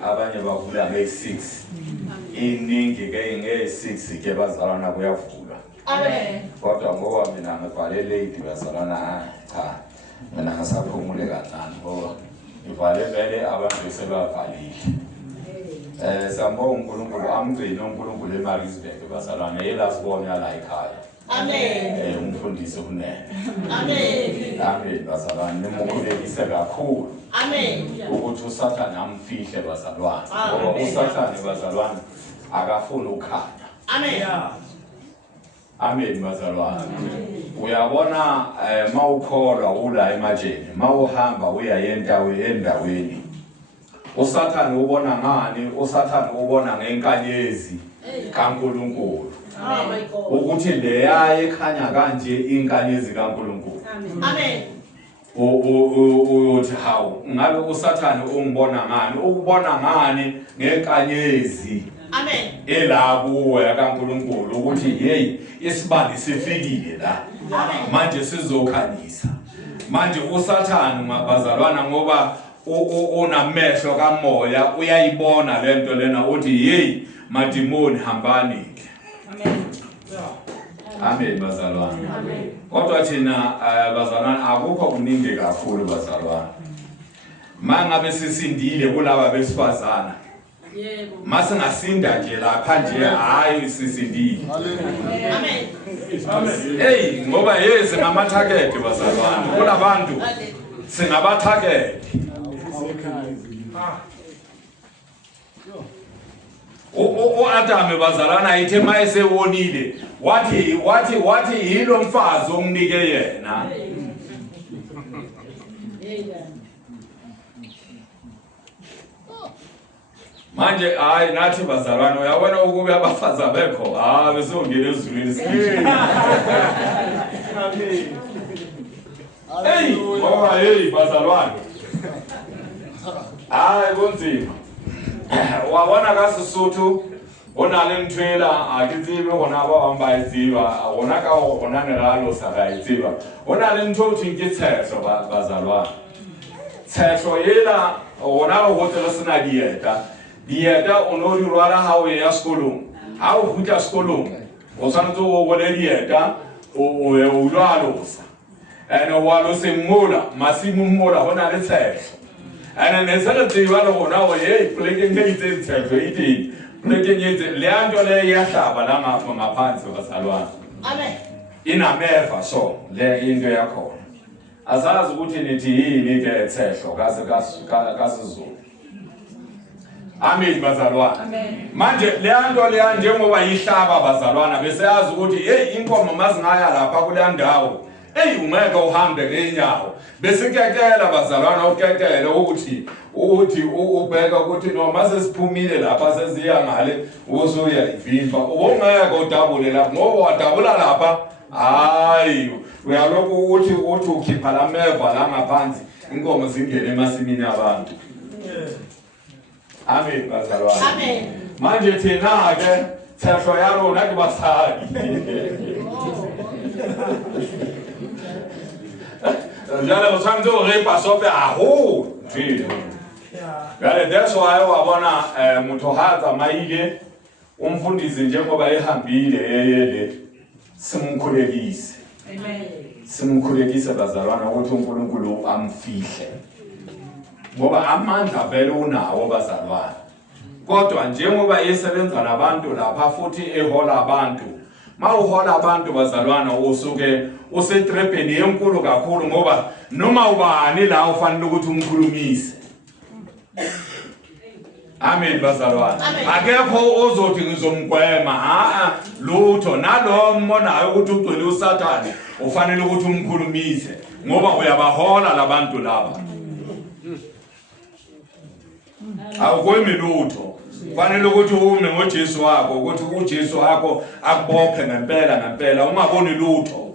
Abanye bavula nge-6 iningi nge-6 ke bazalwana kuyavula. Amen. Kodwa ngoba mina ngivale late bazalwana cha mina ngisaphumule kancane ngoba ngivale vele abantu sebavalile. Sambonga uNkulunkulu amgcine uNkulunkulu eMaritzburg bazalwana yela sibona la ekhaya. Amen. Umfundisi kunene. Amen. Amen bazalwana nimukhulekise kakhulu. Amen. Ukuthi uSathane amfihle bazalwane. Ngoba uSathane bazalwane akafuni ukukhanya. Amen. Amen bazalwane. Uyabona mawukholwa ula emajeni, mawuhamba uya endaweni. uSathane ubona ngani? uSathane ubona ngenkanyezi kaNkulunkulu. Ukuthi leya ekhanya kanje inkanyezi kaNkulunkulu. Amen. uthi hawu ngabe usathane ungibona ngani ukubona ngani ngenkanyezi elakuwe kaNkulunkulu ukuthi hey isibani sifikile la manje sizokhanyisa manje usathane mabazalwana ngoba unamehlo kamoya uyayibona lento lena uthi hey madimoni hambani amen bazalwana kodwa thina bazalwana akukho kuningi kakhulu bazalwana mangabe sisindile kulaba besifazana yebo masingasinda nje lapha nje hayi sisindile amen hey ngoba yezi ngama target bazalwana kulabantu singaba target Adam bazalwana ithe mayesewonile wathi yilo mfazi onginike yena manje hayi nathi bazalwana uyabona ukube abafazi abekho besongena ezulwini hey ngoba hey bazalwana hayi kunzima wabona kaSesotho ona le nthwela akitsebe gona ba bamba itsiba gona ka gona ne ralo sa ga itsiba ona le ntho uthi ke tshelo bazalwana tshelo yela gona go hotela sena dieta ono di rwala ha o ya sekolong ha o hutla sekolong o tshwanetse o bone dieta o lwalosa ene wa lo se mola masimu mola gona le tshelo ene ne se le tsiba le gona o ye pleke ngitse tshelo iti pleke ngitse le anto le ya hlaba la ngaphansi bazalwana amen inameva so le into yakho azazi ukuthi nithi yini ke tshelo kasizulu amen bazalwana manje le anto le njengoba yihlaba bazalwana bese yazi ukuthi hey inkomo mazingaya lapha kule ndawo hey ungeke uhambe ngenyawo bese kekela bazalwana ukekele ukuthi ubheka ukuthi noma sesiphumile lapha seziya ngale uzoya ivimba ubongeke udabule lapha ngoba wadabula lapha hayi uyalokhu uthi ukhipha la meva la ngaphansi inkomo zingene emasimini abantu amen bazalwana amen manje thina ke tshelo ya rona ke basadi jana botsanzo re pasope aho tshilo yale that's why wabona mutho hatsa maile umfundisi njengoba ehambile yeyele simkhulekise amen simkhulekise bazalwana ukuthi uNkulunkulu amfihle ngoba amandla vele unawo bazalwana kodwa njengoba esebenza nabantu lapha futhi ehola abantu mawuhola abantu bazalwana usuke usetrepeni enkulu kakhulu ngoba noma ubani la ufanele ukuthi umkhulumise amen bazalwana akekho ozothi ngizomgwema lutho nalo mmonayo ukuthi ugcwele uSathane ufanele ukuthi umkhulumise ngoba uyabahola labantu laba awukwemi lutho fanele ukuthi ume ngoJesu wakho ukuthi uJesu wakho akubophe ngempela ungaboni lutho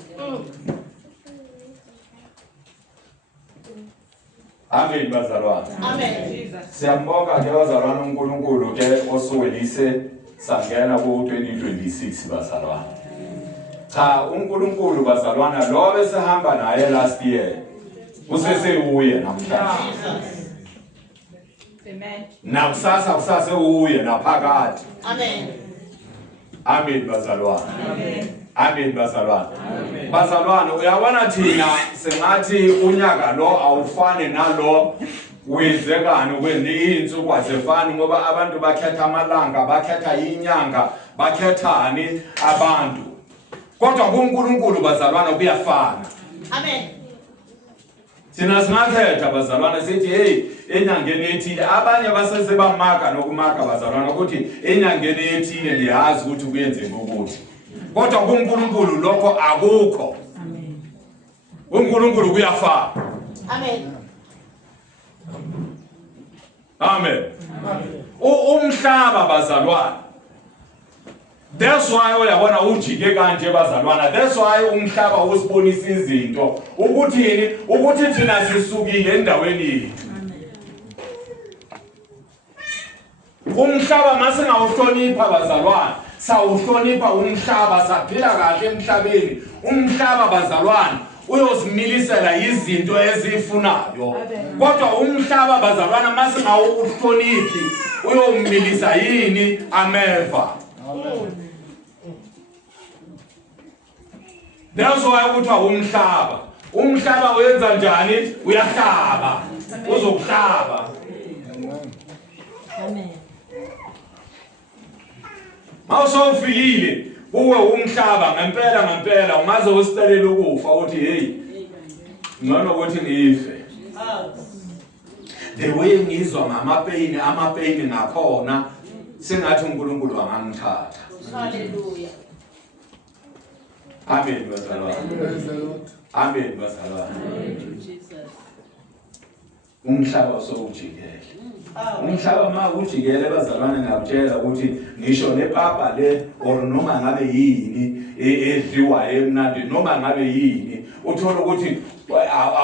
amen bazalwana amen siyambonga ke bazalwana uNkulunkulu ke osuwelise sangena ku2026 bazalwana cha uNkulunkulu bazalwana lo besihamba naye last year usese uye namhlanje amen nakusasa uye naphakathi amen bazalwana amen bazalwana bazalwana uyabona thina sengathi unyaka lo awufane nalo wenzekani kwezinsuku azefani ngoba abantu bakhetha amalanga bakhetha inyanga bakhethani abantu kodwa kuNkulunkulu bazalwana kuyafana amen sina singathetha bazalwana sithi hey enyangeni ethile abanye basese bamaka nokumaka bazalwana ukuthi enyangeni ethile liyazi ukuthi kuyenzeka ukuthi kodwa kuNkulunkulu lokho akukho amen uNkulunkulu kuyafana amen amen umhlaba bazalwana That's why uyabona ujike kanje bazalwana. That's why umhlaba usibonisa izinto ukuthini ukuthi thina sisukile endaweni yethu. Umhlaba masingawuhlonipha bazalwana, sawuhlonipha umhlaba, saphila kahle emhlabeni. Umhlaba bazalwana uyosimilisela izinto ezifunayo. Kodwa umhlaba bazalwana masingawuhloniphi uyomilisa yini ameva. That's why kuthiwa umhlaba. Umhlaba wenza njani? Uyahlaba. Uzokuhlaba. Amen. Mawusawufikile kuwe umhlaba ngempela ungaze usicelela ukufa uthi hey ngcono ukuthi ngife. The way ngizwa amapeyini ngakhona sengathi uNkulunkulu angangithatha. Hallelujah. Amen bazalwane. Amen bazalwane. Umhlaba sowujikele. Umhlaba ma ujikele bazalwane ngakutshela ukuthi ngisho nepapa le or noma ngabe yini edliwa emnandi noma ngabe yini uthola ukuthi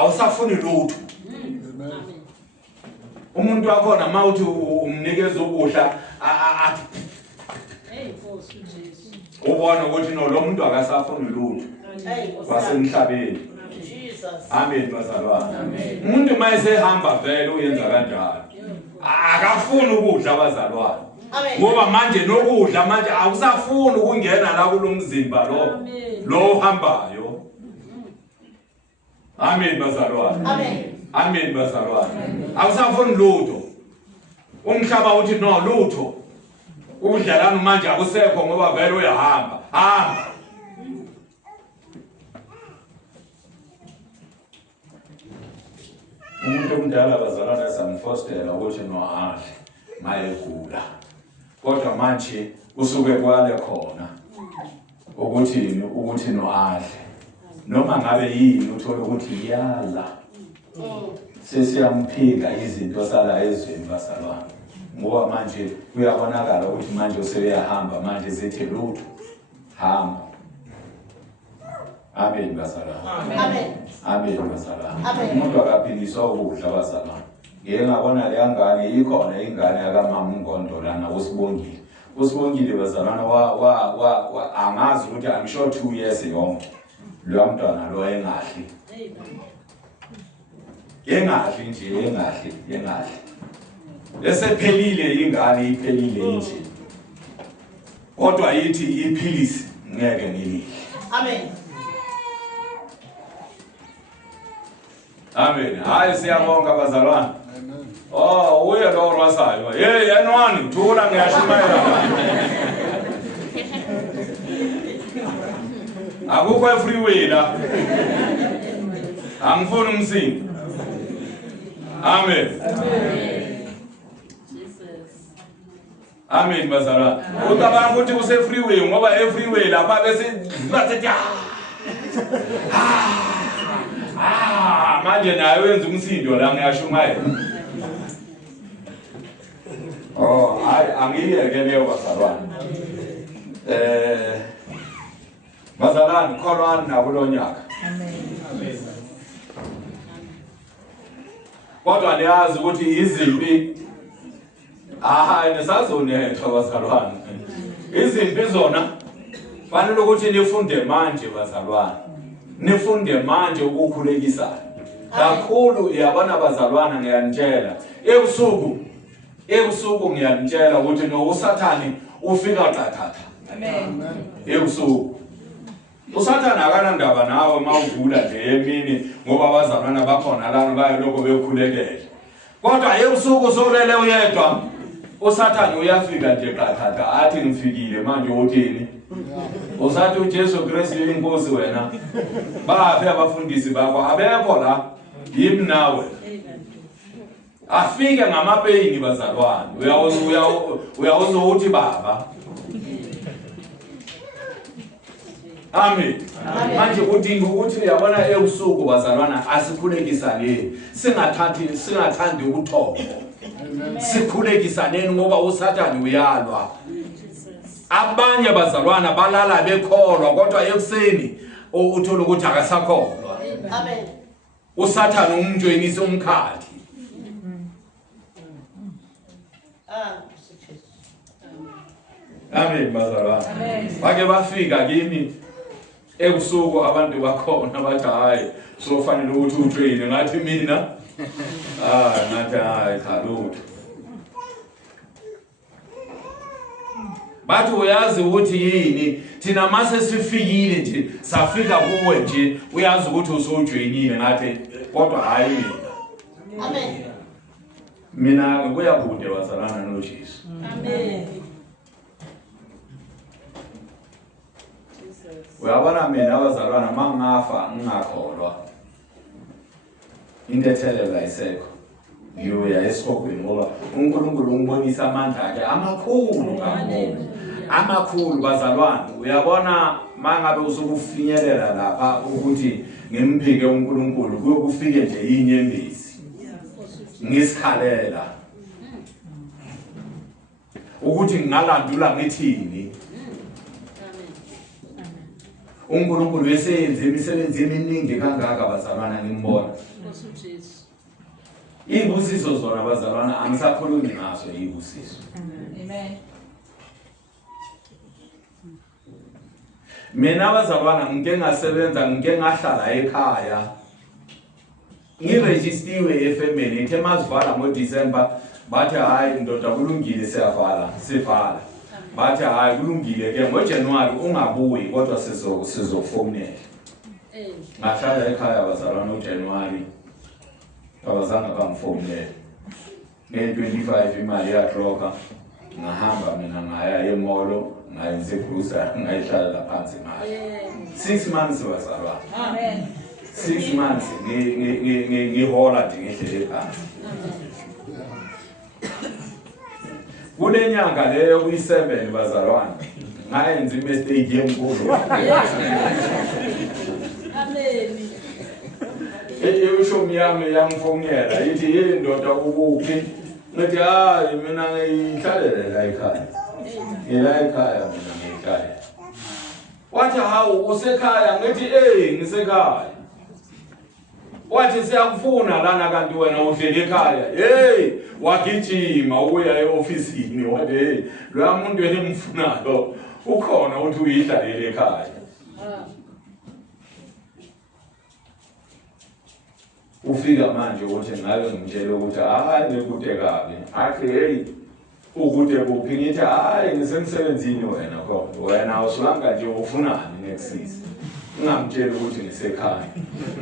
awusafuni lutho. Umuntu wakhona mawuthi umnikeza ukudla athi ubona ukuthi no lo muntu akasafuni lutho kwasemhlabeni. Amen bazalwane. Umuntu mayesehamba vele uyenza kanjalo. Akafuni ukudla abazalwane. Ngoba manje nokudla manje awusafuni ukungena la kulomzimba lo uhambayo. Amen bazalwane. Amen bazalwane. Awusafuni lutho. Umhlaba uthi no lutho. Udlalana manje akusekho ngoba vele uyahamba. Hamba. Umuntu omdala bazalwana samfostela ukuthi no adle mayegula. Kodwa manje usuke kwale khona ukuthi no adle. Noma ngabe yini uthola ukuthi iyala. Sesiyamphika izinto sala ezweni bazalwana. Ngoba manje kuyabonakala ukuthi manje useyahamba manje zithi lutho hamba. Amen bazalwane. Amen. Amen bazalwane. Umuntu akaphiliswa ukudla bazalwane. Ngeke ngabona le ngane ikhona ingane yakamama uNgondolana uSibongile. uSibongile bazalwana angazi ukuthi I'm sure 2 years yonke lo mntwana lo engahli. Engahli nje engahli. Lesephelile ingane iphelile nje. Kodwa yithi iphilisi ngeke ngilile. Amen. Amen. Hayi siyabonga bazalwane. Oh, uye lo rasayo. Hey, yanwani thula ngiyashumayela. Akukho freeway la. Angifuni umsindi. Amen. Amen bazalwane. Ucabanga ukuthi kuse freeway ngoba freeway lapha bese bathi manje nayo wenza umsindo la ngiyashumayela. Oh, angiyeke leyo bazalwane. Bazalwane kholwani nakulonyaka. Amen. Kodwa liyazi ukuthi izimpi nesazonethwa bazalwane. Izimpi zona fanele ukuthi nifunde manje bazalwane. Nifunde manje ukukhulekisana. Kakhulu yabona bazalwana ngiyanitshela. Ebusuku ngiyanitshela ukuthi no uSathane ufika qathatha. Amen. Ebusuku. uSathane akanandaba nawe mawuvula nje emini ngoba abazalwana bakhona lana bayoloko bekhulekela. Kodwa ebusuku solele uyedwa uSathane uyafika nje qathatha athi ngifikile manje uthini? Usathi uJesu Kristu inkosi wena. Baphe abafundisi bakho abekho la yimi nawe. Afike ngamapeyini bazalwane. Uyawuzwa uthi baba. Amen. Manje udinga ukuthi uyabona ebusuku bazalwana asikhulekisane. Singathandi ubuthongo. Sikhulekisaneni ngoba uSathane uyalwa. abanye bazalwana balala bekholwa kodwa ekuseni uthola ukuthi akasakholwa. Amen. Usathana umntwenise umkhathi. Amen bazalwana. Bake bafika kimi ebusuku abantu bakhona bathi hayi sofanele ukuthi utrain ngathi mina ngathi hayi khalutho. Bathi uyazi ukuthi yini thina mase sifikile nje safika kuwe nje uyazi ukuthi usojoinile ngathi kodwa hayi mina. Amen. Mina ngibuya kude bazalana noJesu. Amen. Uyabona mina abazalwana mangafa ngingakholwa. Into ethelela ayisekho. Ngiyoya esikhogweni ngoba uNkulunkulu ungibonisa amandla akhe amakhulu kakhulu. Amakhulu bazalwana. Uyabona mangabe usukufinyelela lapha ukuthi ngimphike uNkulunkulu kuyokufike nje inyembezi. Ngisikhalela. Ukuthi ngingalandula ngithini. uNkulunkulu wesenze imisebenzi eminingi kangaka bazalwana ngimbona. Ibusiso zona bazalwana angisakhulumi ngaso ibusiso. Amen. Mina bazalwana ngike ngasebenza ngike ngahlala ekhaya. Ngiregistiwe efemeni ethe masivala ngoDisemba bathi hayi ndoda kulungile siyavala sivala. Bathi hayi kulungile ke ngoJanuary ungabuyi kodwa sizofonela. Ngahlala ekhaya bazalwana uJanuary abazange bangifonele. Nge-25 imali yatroka ngahamba mina ngaya emolo ngayenze cruiser ngayihlala phansi ngayo. 6 months bazalwana. Amen. 6 months ngihola nje ngehlele phansi. Kule nyanga leyo kuyi7 bazalwana ngayenza imistake enkulu. Amen. Eyosho miyami yangifonela yithi hey ndoda ukuphi ngathi hayi mina ngihlalele la ekhaya. Ngila ekhaya mina ngihlala. Wathi hawu usekhaya ngathi hey ngisekhaya. Wathi siyakufuna lana kanti wena uhleli ekhaya. Hey wagijima uya eofisini wathi hey lo muntu enimfunayo ukhona uthi uyihlalele ekhaya. Ufika manje uthi ngabe ngimtshela ukuthi hayi ngikude kabi. Athi hey ukude kuphi ngithi hayi ngisemsebenzini wena kodwa wena usulanga nje ufunani nexis. Ngamtshela ukuthi ngisekhaya.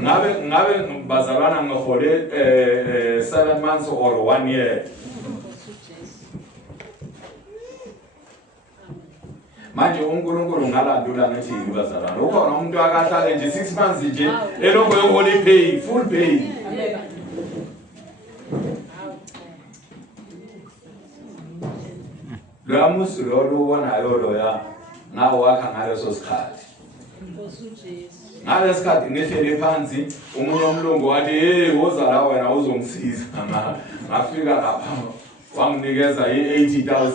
Ngabe bazalwana ngihole 7 months or 1 year. Manje uNkulunkulu ngalandula ngathi bazalwana ukhona umuntu akahlale nje 6 months nje elongo ehole pay full pay. Lo musu lo ubona lo ya ngawo wakha ngaleso sikhathi. Ngale sikhathi ngehlele phansi umunye umlungu wathi hey woza la wena uzongisiza ngafika lapha wanginikeza i80,000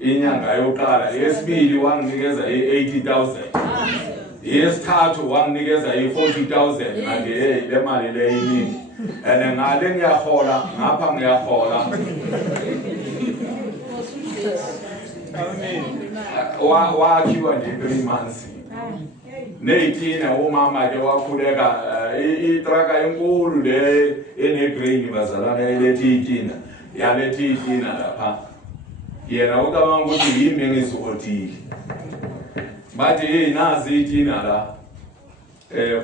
inyanga yokuqala yesibili wanginikeza i80,000 yesithathu wanginikeza i40,000 ngathi hey le mali le yini and ngale ngiyahola ngapha ngiyahola. Wakhiwa nje 3 months. Neyitina umama ke wakhuleka itraka enkulu le enegrain bazalana elethi itina yalethi itina lapha. Yena ucabanga ukuthi yimi ngisotile. Bathi hey nazi itina la.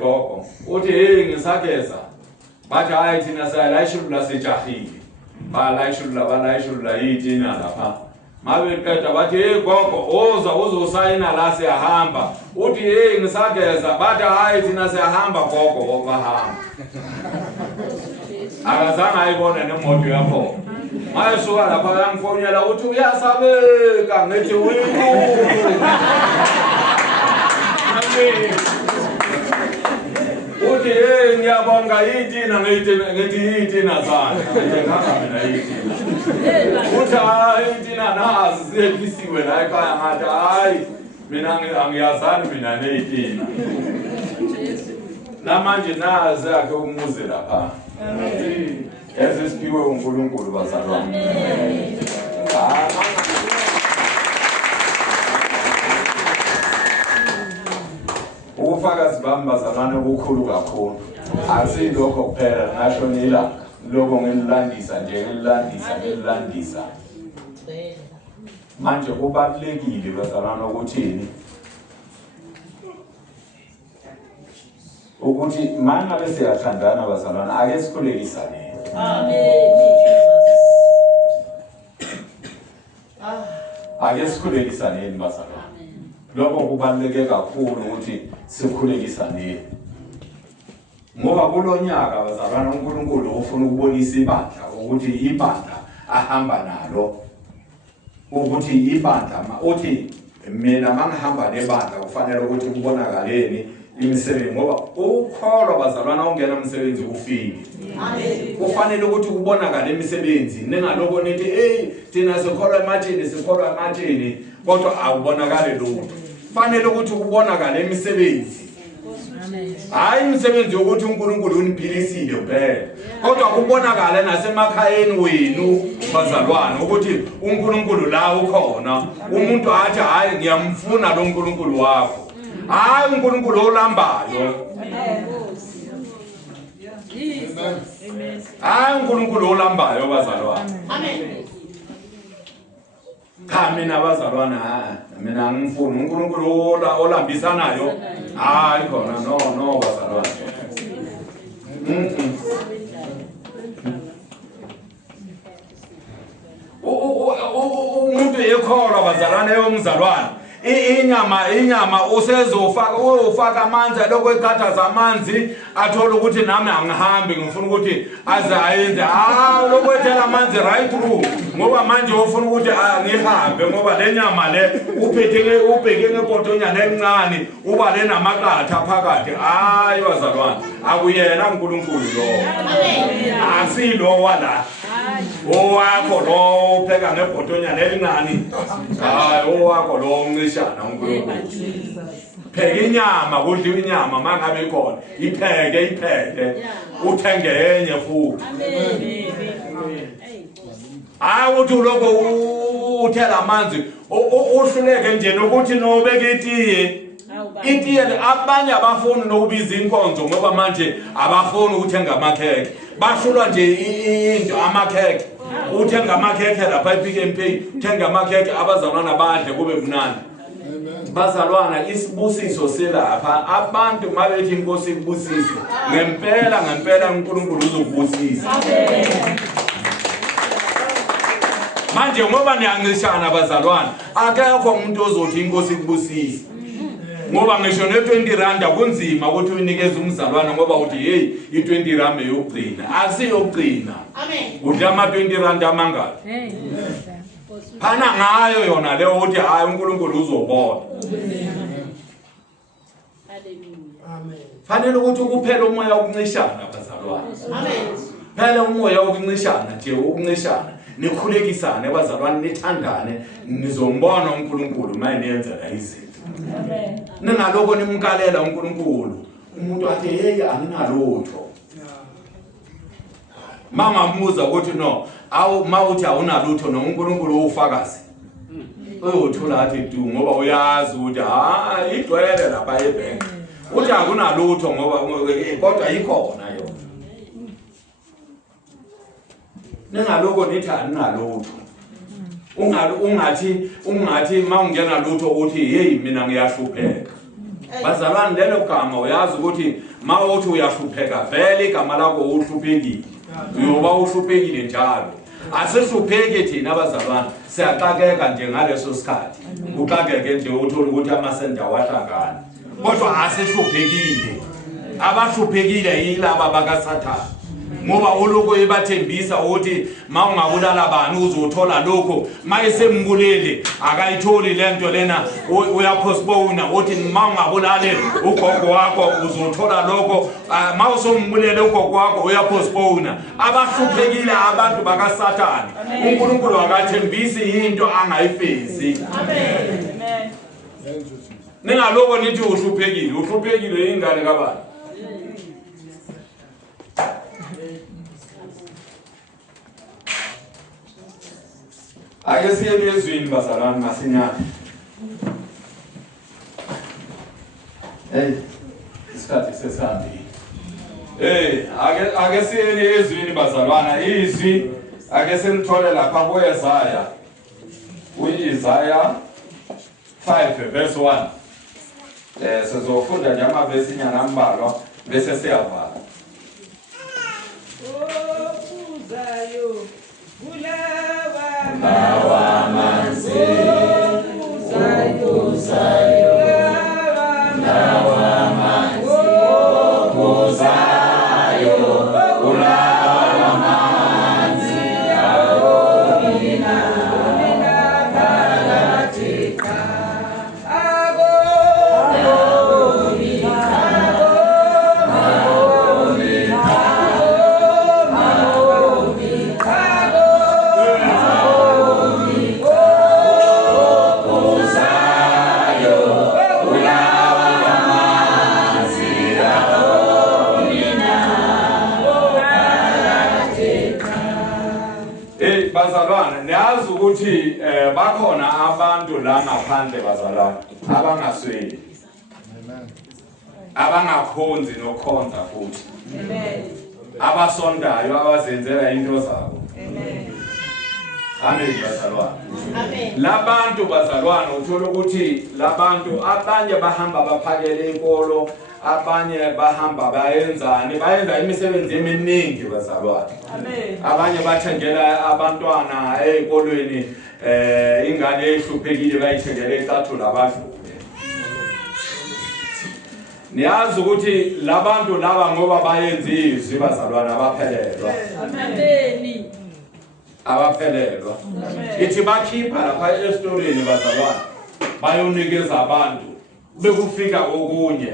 Gogo uthi hey ngisakeza. Bathi hayi thina salayishula sejahile. Balayishula itina lapha. Mabe qeda bathi hey gogo uzosayina la siyahamba. Uthi hey ngisageza bathi hayi thina siyahamba gogo bahamba. Akazange ayibone nemoto yakho. Mayesuka lapha yangifonela uthi uyasabeka ngithi uyinkulu. uthi ngiyabonga itina ngithi itina sana ngihamba mina itina uthi itina nazi siyekisiwe la ekhaya ngathi hayi mina angiyazani mina neyitina namanje nazi akhe umuzi lapha esiphiwe uNkulunkulu bazalwane ubufakazi bami bazalwane bukhulu kakhulu asilokho kuphela ngasho nila lokho ngililandisa nje ngililandisa manje kubalekile bazalwane ukuthi mana bese yathandana bazalwane ake sikhulekisane ake sikhulekisane bazalwane lokho kubaleke kakhulu ukuthi sikhulekisane ngoba kulonyaka bazalwane uNkulunkulu ufuna ukubonisa ibandla ukuthi ibandla ahamba nalo ukuthi ibandla uthi mina mangihamba nebandla kufanele ukuthi kubonakaleni imisebenzi ngoba ukholwa bazalwana ongena umsebenzi ufike kufanele ukuthi kubonakale imisebenzi ningaloko nithi thina sikholwa ematsheni kodwa awubonakale lutho kufanele ukuthi kubonakale imisebenzi hayi imisebenzi yokuthi uNkulunkulu uniphilisile kuphela kodwa kubonakala nasemakhayeni wenu bazalwane ukuthi uNkulunkulu la ukhona umuntu athi hayi ngiyamfuna lo uNkulunkulu wakho hayi uNkulunkulu olambayo hayi uNkulunkulu olambayo bazalwane cha mina bazalwane mina ngifuna uNkulunkulu olambisanayo hayi khona no bazalwane umuntu ekholwa bazalwane yomzalwane inyama usezofaka amanzi lokho ekhathaza amanzi athola ukuthi nami angihambi ngifuna ukuthi aze ayenze lokho ethela amanzi right through ngoba manje ufuna ukuthi ngihambe ngoba le nyama le ubheke ngepotonyana encane uba le namaqatha phakathi hayi bazalwane akuyena uNkulunkulu lo asilo wala owakho lo upheka ngepotonyana elincane hayi owakho lo uncishana uNkulunkulu pheke inyama kudliwa inyama mangabe ikhona ipheke uthenge enye futhi uthi lokho uthela amanzi uhluleke nje nokuthi nobeka itiye abanye abafuni nokubiza inkonzo ngoba manje abafuni ukuthenga amakhekhe bahlulwa nje into amakhekhe uthenga amakhekhe lapha ePick n Pay uthenga amakhekhe abazalwana badle kube mnandi bazalwana isibusiso selapha abantu mabethi inkosi ikubusise ngempela uNkulunkulu uzokubusisa manje ngoba niyancishana bazalwana akekho umuntu ozothi inkosi ikubusise ngoba ngisho ne20 kunzima ukuthi unikeze umzalwana ngoba uthi hey i20 eyokugcina asiyokugcina amen udla ama20 amangaki phana ngayo yona leyo uthi hayi uNkulunkulu uzobona amen fanele ukuthi kuphela umoya wokuncishana bazalwana amen phela umoya wokuncishana nje ukuncishana nikhulekisane bazalwane nithandane nizombona uNkulunkulu maye niyenzela izinto amen ningaloko nimkalela uNkulunkulu umuntu athi hey anginalutho mama muza ukuthi no mawuthi awunalutho noNkulunkulu ufakazi uyothola athi du ngoba uyazi ukuthi idwele lapha ebank uthi akunalutho ngoba kodwa ikhona yona ningaloko nithi aninalutho ungathi mawungena lutho uthi hey mina ngiyahlupheka bazalwane lelo gama uyazi ukuthi mawuthi uyahlupheka vele igama lakho uhluphekile uyoba uhluphekile njalo asihlupheke thina abazalwane siyaxakeka nje ngaleso sikhathi uxakeke nje uthola ukuthi amasenta wahlangana kodwa asihluphekile abahluphekile yilaba bakaSathane ngoba oloko ebathembisa ukuthi mawungabulala bani uzothola lokho mayesembulele akayitholi lento lena uyapostpone uthi mawungabulale ugogo wakho uzothola lokho mawusombulele ugogo wakho uyapostpone abahluphekile abantu bakaSathane uNkulunkulu akathembisi into angayifezi amen ningaloko nithi uhluphekile ingane kabani ake siye ezwini bazalwane masinyane isikhathi sesihambile ake siye ezwini bazalwana izwi ake silithole lapha kuYesaya uIsaya 5 verse 1 sizofunda nje amavesi nyana ambalwa bese siyavala Nawa manzi kuzayo nawa manzi kuzayo kulawa manzi aomina kalatika bazalwane niyazi ukuthi bakhona abantu la ngaphandle bazalwane abangasweli abangakhonzi nokhonza futhi abasondayo abazenzela into zabo amen bazalwane labantu bazalwane uthola ukuthi labantu abanye bahamba baphakele inkolo abanye bahamba bayenza imisebenzi eminingi bazalwane abanye bathengela abantwana ezikolweni ingane ehluphekile bayithengele icathulo abadlule niyazi ukuthi labantu laba ngoba bayenza izwi bazalwane abaphelelwa abaphelelwa ithi bakhipha lapha estorini bazalwane bayonikeza abantu bekufika okunye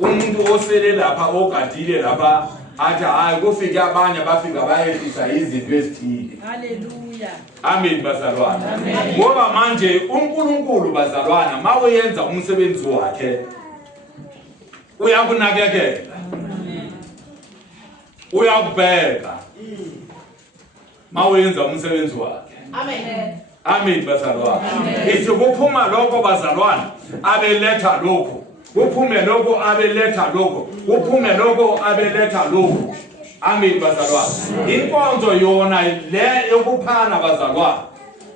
umuntu osele lapha ogadile lapha athi hayi kufika abanye bafika bayehlisa izinto ezithile haleluya amen bazalwane ngoba manje uNkulunkulu bazalwane mawenza umsebenzi wakhe uyakunakekela uyakubheka mawenza umsebenzi wakhe amen amen bazalwane ithi kuphuma lokho bazalwane abeletha lokho kuphume lokho abeletha lokho kuphume lokho abeletha lokho amen bazalwane inkonzo yona le yokuphana bazalwane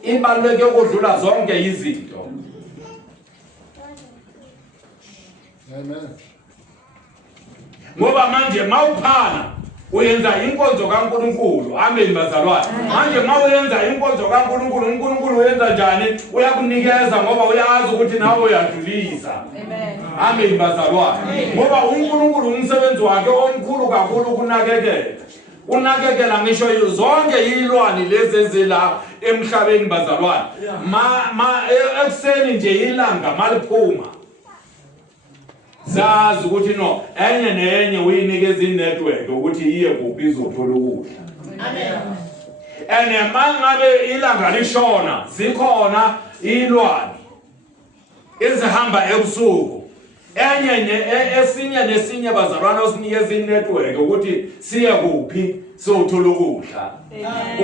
ibaluleke ukudlula zonke izinto amen ngoba manje mawuphana uyenza inkonzo kaNkulunkulu amen bazalwane manje mawuyenza inkonzo kaNkulunkulu uNkulunkulu uyenza njani uyakunikeza ngoba uyazi ukuthi nawe uyadlulisa amen amen bazalwane ngoba uNkulunkulu umsebenzi wakhe omkhulu kakhulu kunakekela unakekela ngisho zonke izilwane lezi ezila emhlabeni bazalwane ekseni nje ilanga maliphuma zazi ukuthi no enye nenye uyinikeza inetwork ukuthi iye kuphi izothola ukudla amen ene mangabe ilanga lishona zikhona ilwane ezihamba ebusuku enye esinye nesinye bazalwane osinikeza inetwork ukuthi siye kuphi sothola ukudla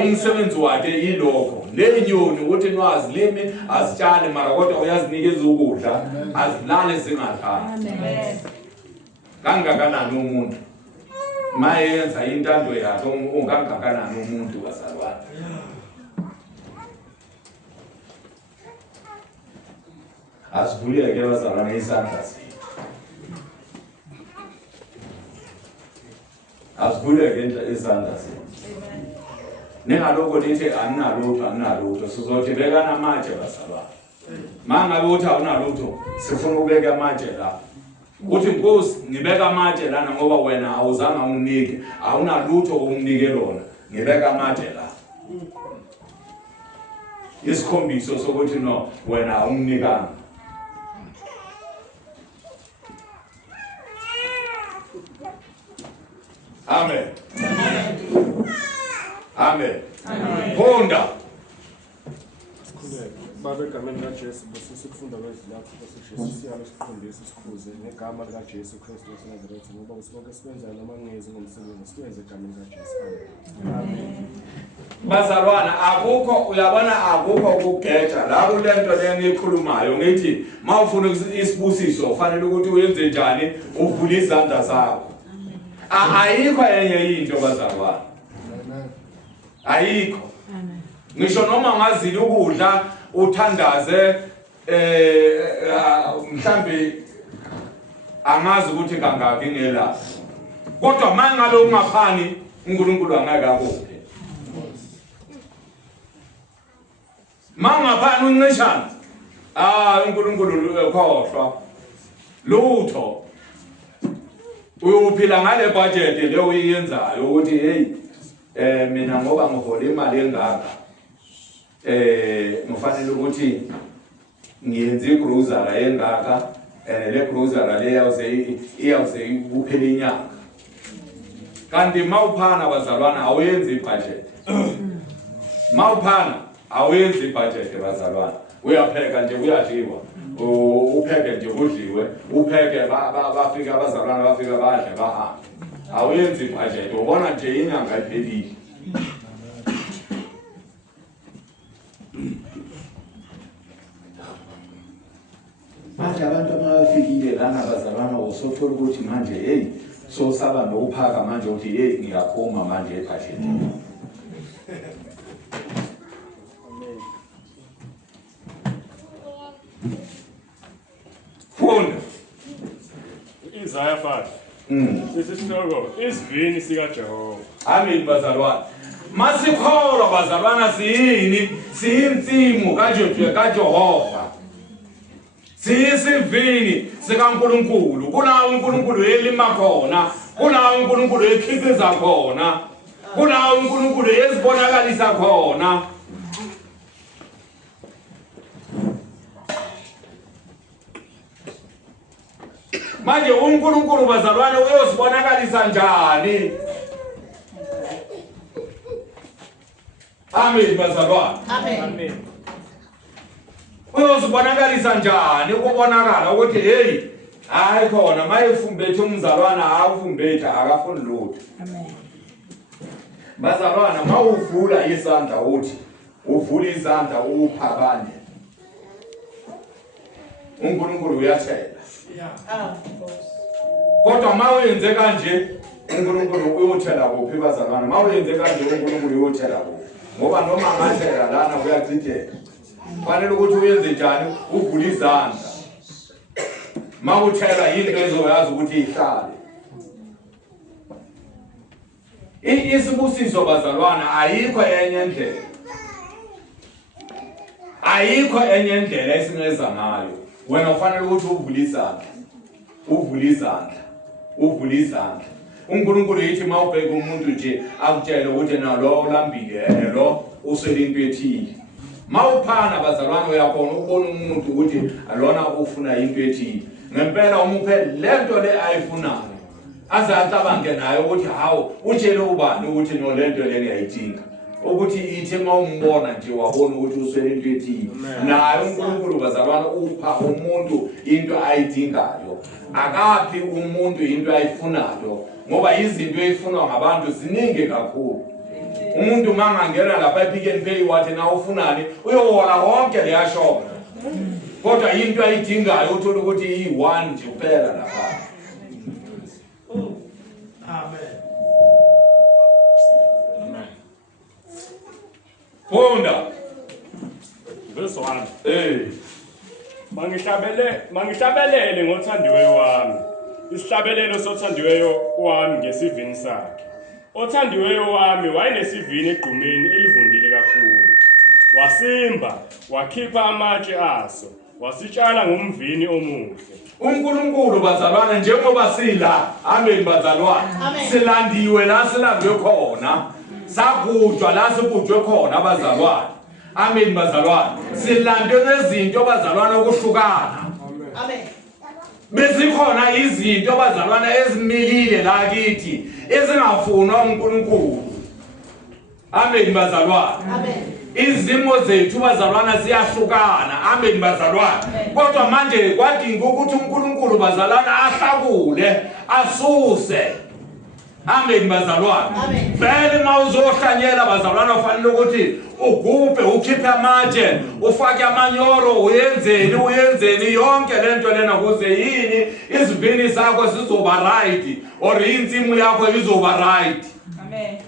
umsebenzi wakhe ilokho lenyoni ukuthi nwazi limi azitshale mara kodwa uyazinikeza ukudla azilale zingadlali amen kangakanani umuntu mayenza intando yakhe ungangakanani umuntu bazalwane asivuleke bazalwane isandla asivuleke isandla ningaloko lithi anginalutho sizothi beka namatshe bazalwane mangabe uthi awunalutho sifuna ukubeka amatshe la uthi Nkosi ngibeka amatshe lana ngoba wena awuzange unginike awunalutho unginike lona ngibeka amatshe la isikhombiso sokuthi no wena awunginikanga Amen Amen Funda Baba egameni kaJesu besifunda kwezilapho besishisa siyalo siqondisa isikhuze negama lika Jesu Kristu waseNazaretha ngoba usibonke sikwenzayo noma ngezi ngomsebenzi sikwenze egameni kaJesu Amen Bazalwana akukho uyabona akukho ukugetsha la kulento lenikhulumayo ngithi mawufuna isibusiso ufanele ukuthi uyenze njani uvule izandla zakho ayikho enye into bazalwana ayikho ngisho noma ngazili ukudla uthandaze mhlambi angazi ukuthi kangaki ngela kodwa mangabe ungaphani uNkulunkulu angeke akuphe mangaphani uncishana uNkulunkulu khohlwa lutho uyophila ngale budget le uyenzayo ukuthi hey mina ngoba ngihola imali engaka ngofanele ukuthi ngiyenze igrocery engaka le grocery le iyawuze kuphela inyanga kanti mawuphana bazalwana awenzi ibudget mawuphana awenzi ibudget bazalwana uyapheka nje uyadliwa upheke nje kudliwe upheke bafika abazalwana bafika badle bahambe awenzi ibudget ubona nje inyanga iphelile manje abantu abafikile lana bazalwana usothola ukuthi manje hey so saba nokuphaka manje uthi hey ngiyaphuma manje ebudgetini Funda Isaiah 5 Sisihloko isivini sika Jehova Amen bazalwana masikholwa bazalwana siyinsimu kaJehova siyisivini sikaNkulunkulu kulawo uNkulunkulu elima khona kulawo uNkulunkulu ekhiqiza khona kulawo uNkulunkulu esibonakalisa khona manje uNkulunkulu bazalwane uyosibonakalisa njani Amen bazalwane Amen. uyosibonakalisa njani ukubonakala ukuthi hey hayi khona mayefumbethe umzalwana akufumbethe akafuni lutho Amen. bazalwana mawuvula isandla uthi uvula izandla upha abanye uNkulunkulu uyathela kodwa mawuyenze kanje uNkulunkulu uyothela kuphi bazalwana mawuyenze kanje uNkulunkulu uyothela kuphi ngoba noma ngathela lana uyachitheka fanele ukuthi uyenze njani uvule izandla mawuthela into ezoyazi ukuthi ihlale isibusiso bazalwana ayikho enye ndlela ayikho enye ndlela esingeza ngayo wena ufanele ukuthi uvule izandla uvule izandla uvule izandla uNkulunkulu yithi mawubheka umuntu nje akutshele ukuthi nalo olambile lo uswele into ethile mawuphana bazalwane uyakhona ukubona umuntu ukuthi alona ufuna into ethile ngempela umuphe lento le ayifunayo azacabange nayo ukuthi hawo utshele ubani ukuthi no lento le ngiyayidinga ukuthi ithe mawumbona nje wabona ukuthi uswele into ethile naye uNkulunkulu bazalwane upha umuntu into ayidingayo akaphi umuntu into ayifunayo ngoba izinto ezifunwa ngabantu ziningi kakhulu umuntu mangangena lapha ePick n Pay wathi na ufunani uyohola konke leyashopha kodwa into ayidingayo uthola ukuthi yi1 nje kuphela lapha Amen. Funda verse 1 Mangihlabelele ngothandiweyo wami isihlabelelo sothandiweyo wami ngesivini sakhe othandiweyo wami wayenesivini egqumeni elivundile kakhulu wasimba wakhipha amatshe aso wasitshala ngomvini omuhle. uNkulunkulu bazalwane njengoba sila amen bazalwane silandiwe la silandwe khona sakujwa la sikujwe khona bazalwane amen bazalwane silandwe nezinto bazalwane okuhlukana Amen. besikhona izinto bazalwane ezimilile la kithi ezingafunwa uNkulunkulu amen bazalwane Amen. izimo zethu bazalwana ziyahlukana amen bazalwana kodwa manje kwadinga ukuthi uNkulunkulu bazalwana ahlakule asuse amen bazalwana vele mawuzohlanyela bazalwana ufanele ukuthi ugubhe ukhiphe amatshe ufake amanyoro uyenzeni yonke lento lena kuze yini izivini zakho zizoba right or insimu yakho izoba right. Amen.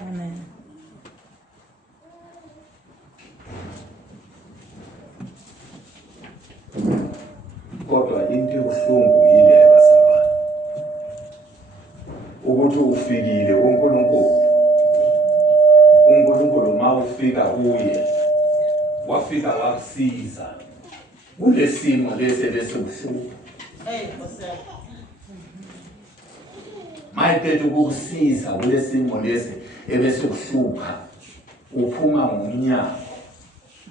Kodwa into ebuhlungu yile bazalwane ukuthi ufikile uNkulunkulu mawufika kuye wafika wakusiza kulesimo lesi buhlungu mayiphethe ukukusiza kulesimo lesi ebesikuhlupha uphuma ngomnyango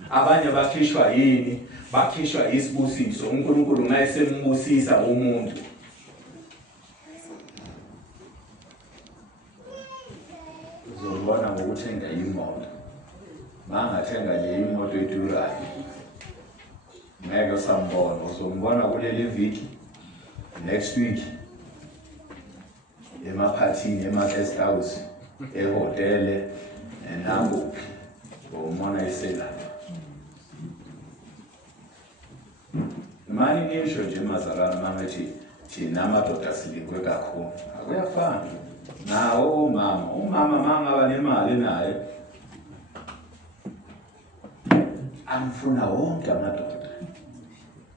abanye bakhishwa yini bakhishwa isibusiso uNkulunkulu mayesembusisa umuntu uzobona ngokuthenga imoto mangathenga nje imoto edurayo ngeke sambona uzombona kuleli viki next week emaphathini ema-guest house ehotele enakuphi umona iselapha mani ngisho nje mazalana mangathi thina amadoda silikwe kakhulu akuyafana nawo umama mangaba nemali naye amfuna wonke amadoda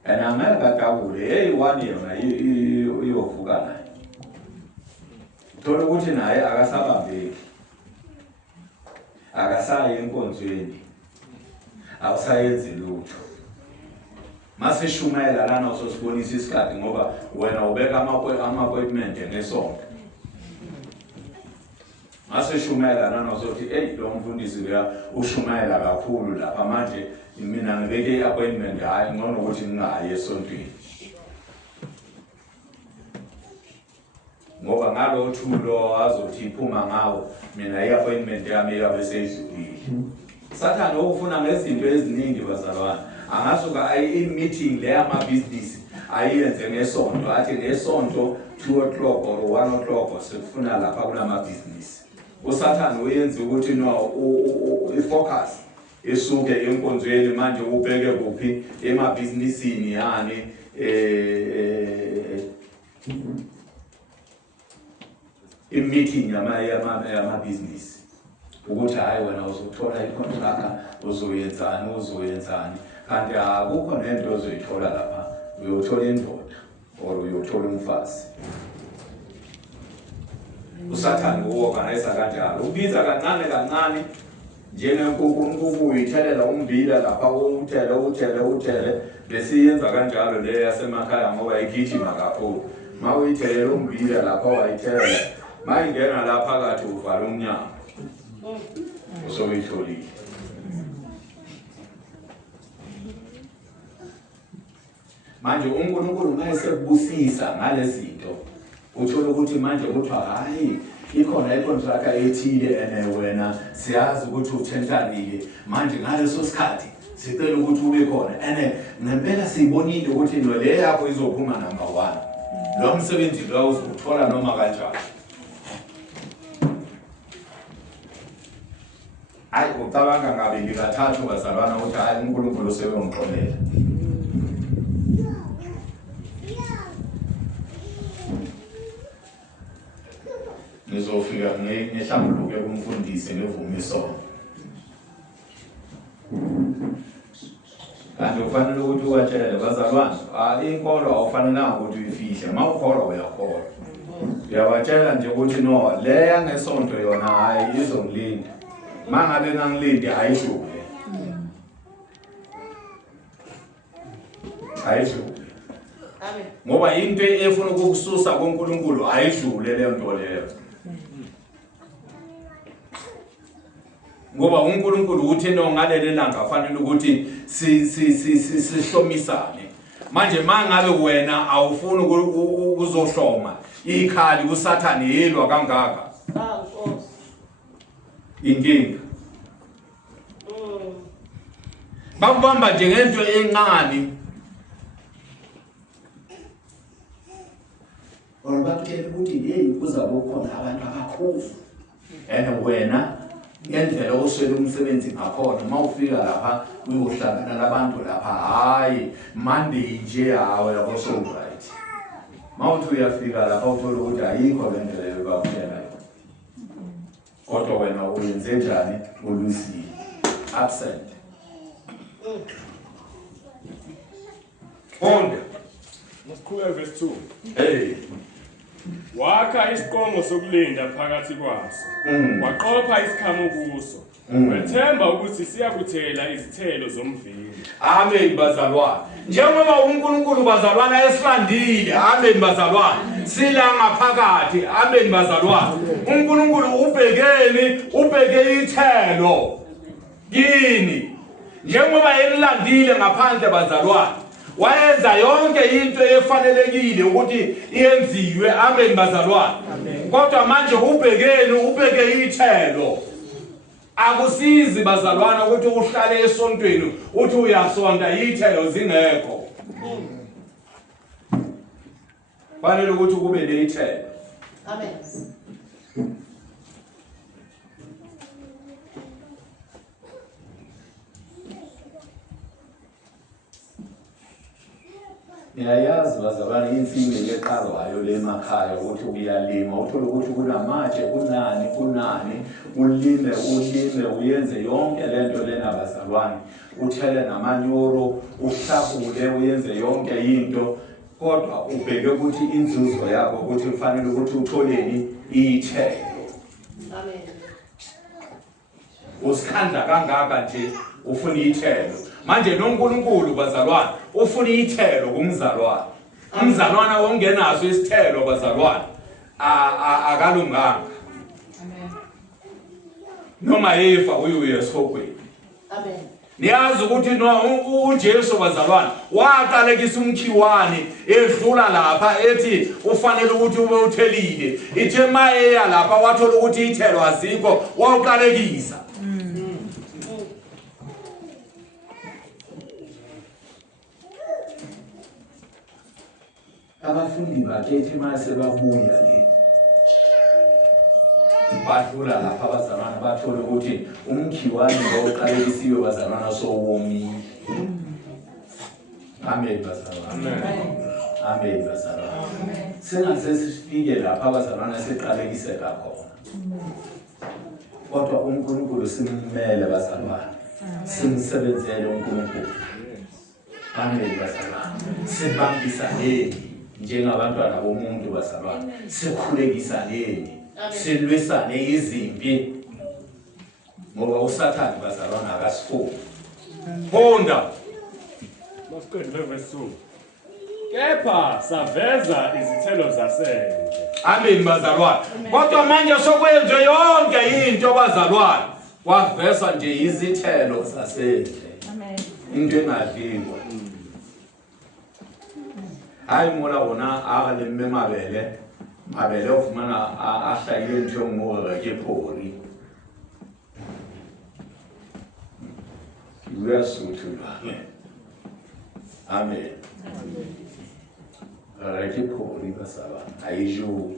angeke akabule hey one yona iyovuka naye thola ukuthi naye akasabambeki akasayi enkonzweni awusayenzi lutho masishumayela lana usosibonisa isikhathi ngoba wena ubeka ama-appointment ngesonto masishumayela lana usothi hey lo mfundisi uya ushumayela kakhulu lapha manje mina ngibeke i-appointment hayi ngcono ukuthi ngingayi esontweni ngoba ngalo thulo azothi iphuma ngawo mina i-appointment yami iyabe seyidlulile sathane ufuna ngezinto eziningi bazalwane angasuka i-meeting le yamabhizinisi ayiyenze ngesonto athi ngesonto 2 o'clock or 1 o'clock sekufuna lapha kulamabhizinisi usathane uyenze ukuthi no i-focus isuke enkonzweni manje ubheke kuphi emabhizinisini yani i-meeting yamabhizinisi ukuthi hayi wena uzothola i-contract uzoyenzani kanti akukho nento ozoyithola lapha uyothola indoda or uyothola umfazi usathane uorganize kanjalo ubiza kancane njengenkukhu uyithelela ummbila lapha uthele bese yenza kanjalo le yasemakhaya ngoba igijima kakhulu mawuyithelela ummbila lapha wayithelela mayingena lapha phakathi uvala umnyango usoyitholile manje uNkulunkulu mayesekubusisa ngalezinto uthola ukuthi manje kuthiwa hayi ikhona icontract ethile ene wena siyazi ukuthi uthentanile manje ngaleso sikhathi sicela ukuthi ube khona ene ngempela siyibonile ukuthi no le yakho izophuma number 1 lo msebenzi lo uzothola noma kanjani hayi ucabanga ngabili kathathu bazalwana ukuthi hayi uNkulunkulu sebengixolela ngizofika ngehlambuluke kumfundisi ngevumiso kanti ufanele ukuthi uwatshele bazalwane inkolo awufanelanga ukuthi uyifihle mawukholwa uyakholwa uyawatshela nje ukuthi no le yangesonto yona hayi izongilinda mangabe ngangilindi ayidlule ayidlule Amen. ngoba into efuna ukukususa kuNkulunkulu ayidlule leyo nto leyo ngoba uNkulunkulu uthi no ngaleli langa fanele ukuthi sihlomisane manje mangabe wena awufuni ukuzohloma ikhali kuSathane yelwa kangaka inkinga bakubamba nje ngento encane Olubakutshela ukuthi hey kuzabe khona abantu abakhulu and wena ngendlela oswele umsebenzi ngakhona mawufika lapha uyohlangana nabantu lapha hayi Monday nje hawe yabo so right mawuthi uyafika lapha uthola ukuthi ayikho le ndlela yokuphela kodwa wena uyenze njani ulusile absent Fonda Masikhuleka verse 2. hey Wakha isiqongo sokulinda phakathi kwaso. Waqopha isikhamo kuso. Wethemba ukuthi siyakuthela izithelo zomvini. Amen bazalwane. Njengoba uNkulunkulu bazalwana esifandile, amen bazalwane. Sila ngaphakathi, amen bazalwane. uNkulunkulu ubheke ithelo. Yini? Njengoba elilandile ngaphandle bazalwane. Wayenza yonke into efanelekile ukuthi iyenziwe, amen bazalwane. Kodwa manje ubheke ithelo. Akusizi bazalwana ukuthi uhlale esontweni uthi uyasonta ithelo zingekho. Fanele ukuthi kube lethelo. Amen. Niyayazi bazalwane insimi leqalwayo lemakhaya ukuthi uyalima uthola ukuthi kunamatshe kunani ulime uyenze yonke lento lena bazalwane uthele namanyoro uhlabule uyenze yonke into kodwa ubheke ukuthi inzuzo yakho ukuthi ufanele ukuthi utholeni ithelo. Amen. Usikhanda kangaka nje ufuna ithelo manje noNkulunkulu bazalwane ufuna ithelo kumzalwane umzalwana ongenaso isithelo bazalwane akalunganga. Amen. Noma efa uye esokweni. Amen. Niyazi ukuthi no uJesu bazalwane waqalekisa umkhiwane edlula lapha ethi ufanele ukuthi ube uthelile ithe mayeya lapha wathola ukuthi ithelo azikho waqalekisa. Abafundi bakhe ethi mase babuya le badlula lapha bazalwana bathola ukuthi umkhiwane ngoqalekisiwe bazalwana sowomile. Amen bazalwana. Amen bazalwana. Sengaze sifike lapha bazalwana seqalekise kakhona. Kodwa uNkulunkulu simele bazalwana. Simsebenzele uNkulunkulu. Amen bazalwana. Sibambisane njengabantwana bomuntu bazalwana. Sikhulekisane. Silwisane izimpi ngoba uSathane bazalwana akasifuni. Fonda Masiqede verse 2. Kepha saveza izithelo zasendle. Amen bazalwane. Kodwa manje sokwenze yonke into bazalwane. Wavesa nje izithelo zasendle. Amen. Into engadliwa. Hayi mola wona akalemme mabele ufumana ahlayile into ngora ke phori. Uyasuthu la. Amen. Rake phori basaba ayiju.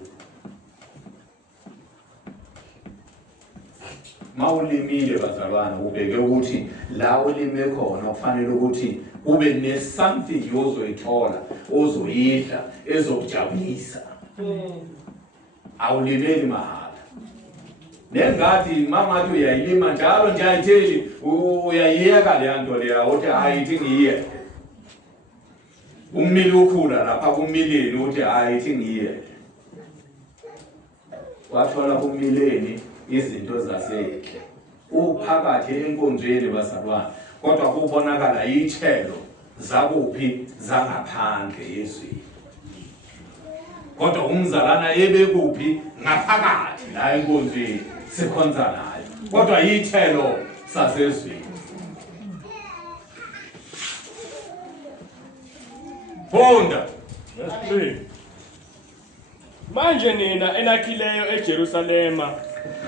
Mawulimile bazalwana ubheke ukuthi la ulime khona ufanele ukuthi ube ne something yozoyithola ozoyidla ezokujabulisa. Awulimeli mahala. Nengadi mama uyayilima njalo nje ayitheli uyayiyeka le nto leya uthi ayithi ngiye. Umili ukhula lapha kumileni uthi ayithi ngiye. Wathola kumileni izinto zasendle uphakathi enkonzweni bazalwana kodwa kubonakala ithelo zakuphi zangaphandle yezweni. Kodwa umzalwana ebekuphi ngaphakathi la enkonzweni sikhonza nayo. Kodwa yithelo sasezweni. Funda. Verse 3. Manje nina enakhileyo eJerusalema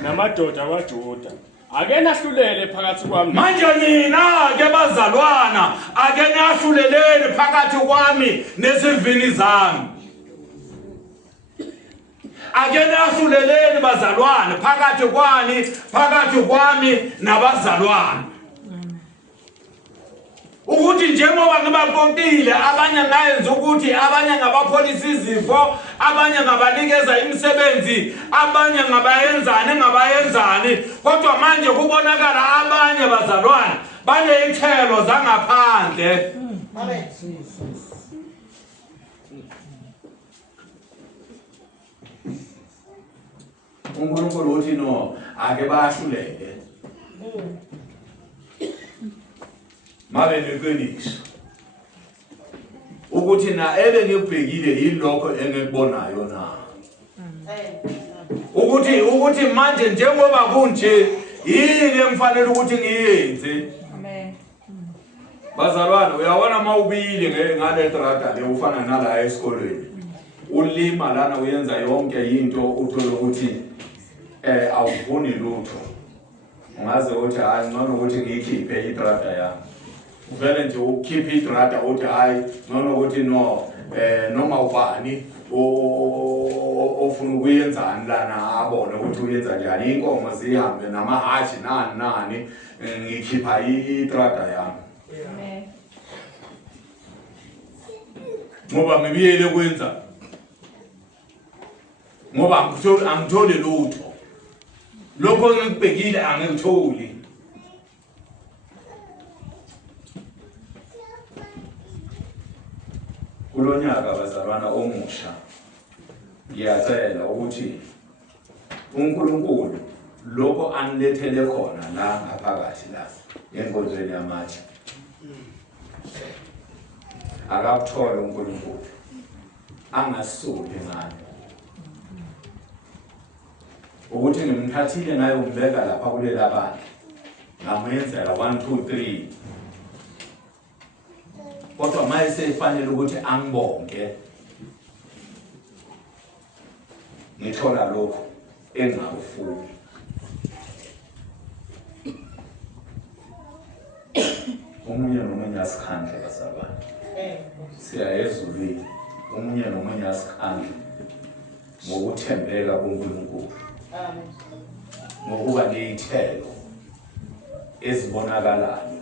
namadoda kwaJuda ake nahlulele phakathi kwami. Manje nina ke bazalwana ake nahluleleni phakathi kwami nezivini zami. Ake nahluleleni bazalwana phakathi kwami nabazalwana. Ukuthi njengoba ngibapontile abanye ngayenza ukuthi abanye ngabapholisa izifo, abanye ngabanikeza imisebenzi, abanye ngabayenzani, kodwa manje kubonakala abanye bazalwana banezithelo zangaphandle. Amen. uNkulunkulu uthi no ake bahluleke. Mabe neqiniso ukuthi na ebengibhekile yilokho engikubonayo na. Ukuthi manje njengoba kunje yini emfanele ukuthi ngiyenze. Amen. Bazalwana uyabona mawubile ngale trada le ufana nala esikolweni. Ulima lana uyenza yonke into uthola ukuthi awuvuni lutho. Ungaze uthi hayi ngcono ukuthi ngiyikhiphe itrada yami. Uvele nje ukhiphe itrada uthi hayi ngcono ukuthi noma ubani ofuna ukuyenzani lana abone ukuthi uyenza njani inkomo zihambe namahashi nani ngikhipha itrada yami. Amen. Ngoba ngibiyele kwenza ngoba angitholi lutho. Lokho ngikubhekile angikutholi. Kulonyaka bazalwana omusha ngiyacela ukuthi uNkulunkulu lokho anilethele khona la ngaphakathi la enkonzweni yamatshe akakuthole uNkulunkulu angasuli ngani ukuthi ngimthathile naye umbeka lapha kulela bandla ngamenzela 1 2 3 kodwa manje sefanele ukuthi angibonke ngithola lokho engakufuni. Omunye nomunye asikhandle bazalwane. Siya ezulwini omunye nomunye asikhandle ngokuthembeka kuNkulunkulu. Amen. Ngokuba nezithelo ezibonakalayo.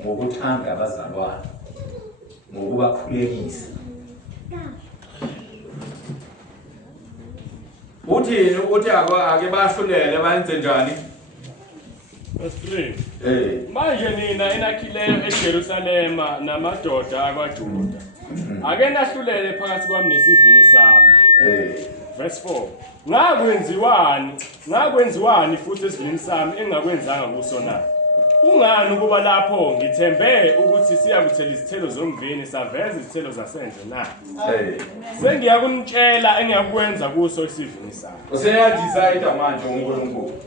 Ngokuthanda abazalwane. Ngokubakhulekisa. Uthi ake bahlulele bayenze njani? Verse 3. Manje nina enakhileyo eJerusalema namadoda akwaJuda ake nahlulele phakathi kwami nesivini sami. Verse 4. Ngakwenziwani futhi esivini sami engakwenzanga kuso na? Ungani ukuba lapho ngithembe ukuthi siyakuthela izithelo zomvini saveza izithelo zasendle na? Sengiyakunitshela engiyakwenza kuso isivini sami. Useyadecide manje uNkulunkulu.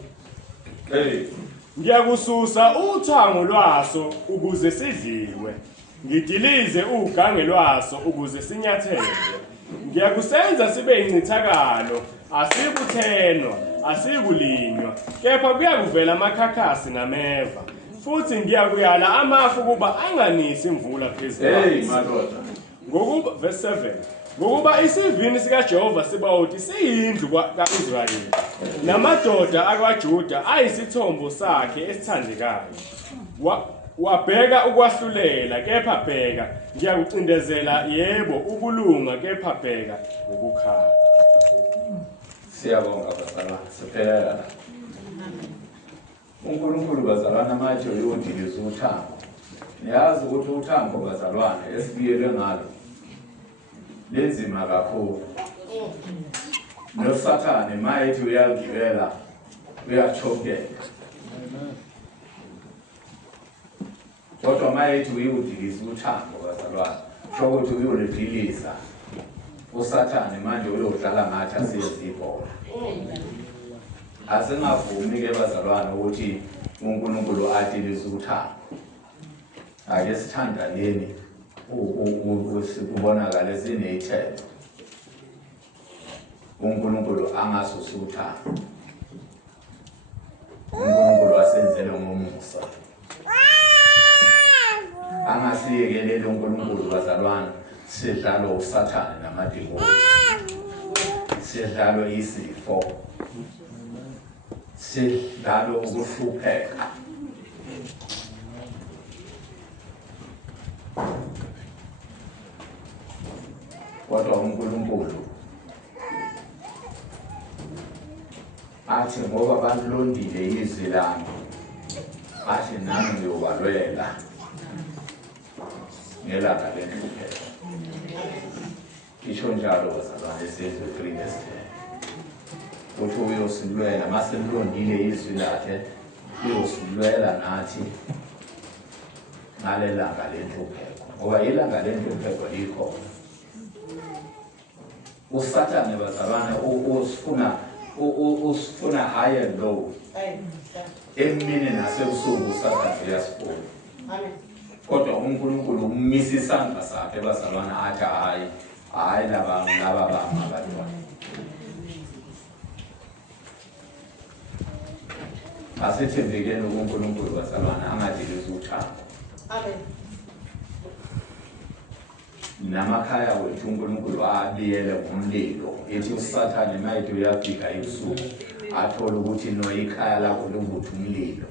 Ngiyakususa uthango lwaso ukuze sidliwe. Ngidilize ugange lwaso ukuze sinyathelwe. Ngiyakusenza sibe incithakalo, asikuthenwa, asikulinywa, kepha kuyakuvela amakhakhasi nameva. Futhi ngiyakuyala amafu kuba anganisi imvula phezulu. Madoda. Ngokuba verse 7. Ngokuba isivini sikaJehova sibawuthi siyindlu kaIsrayeli. Namadoda akwaJuda ayisithombo sakhe esithandekayo. Wabheka ukwahlulela kepha bheka ngiyakucindezela yebo ukulunga kepha bheka ukukhala. Siyabonga bazalwane siphelela. uNkulunkulu bazalwane manje uyondiliza uthango. Niyazi ukuthi uthango bazalwane esibiyelwe ngalo lenzima kakhulu. NoSathane mayethi uyagibela uyachokeka. kodwa mayethi uyudilisa uthando bazalwane sho ukuthi uyolidilisa usathane manje uyodlala ngathi asiyenza ibhola asingavumi ke bazalwane ukuthi uNkulunkulu adilise uthando ake sithandaneni kubonakala sinethemba uNkulunkulu angasusa uthando uNkulunkulu asenzele ngomusa angasiyekelele uNkulunkulu bazalwane sidlalo usathane namadimoni sidlalo isifo sidlalo ukuhlupheka kodwa uNkulunkulu athi ngoba balondile izwi lami athi nami ngiyobalwela ngelanga lenhlupheko isho njalo bazalwane sizwe 3:10 ukuthi uyosilwela maselilondile izwi lakhe uyosilwela nathi ngalelanga lenhlupheko ngoba ilanga lenhlupheko likho usathane bazalwane usifuna high and low emini nasebusuku usathane uyasifuna kodwa uNkulunkulu umisa isandla sakhe bazalwane athi hayi laba bangabantwana asithembekeni uNkulunkulu bazalwane angadilisi uthando Amen. namakhaya wethu uNkulunkulu abiyele ngomlilo ethi usathane mayithi uyafika ebusuku athola ukuthi ikhaya lakho lokuthi umlilo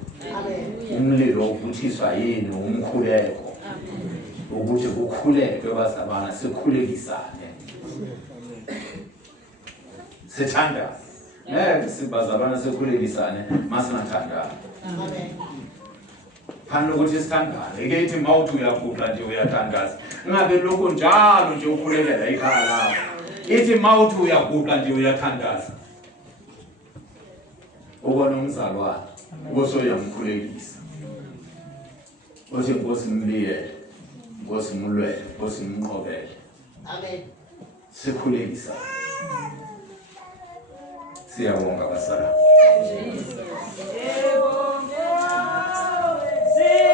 umlilo uvuthiswa yini umkhuleko ukuthi kukhuleke bazalwane sikhulekisane sithanda sibazalwane sikhulekisane masingathandana phana ukuthi sithandane ke ithi mawuthi uyagubha nje uyathandaza ngabe lokho njalo nje ukhulelela ikhaya lakho ithi mawuthi uyagubha nje uyathandaza ubona umzalwane usoyamkhulekisa uthi Nkosi mbiyele Nkosi mulwele Nkosi mqhobele Amen. sikhulekisa siyabonga basala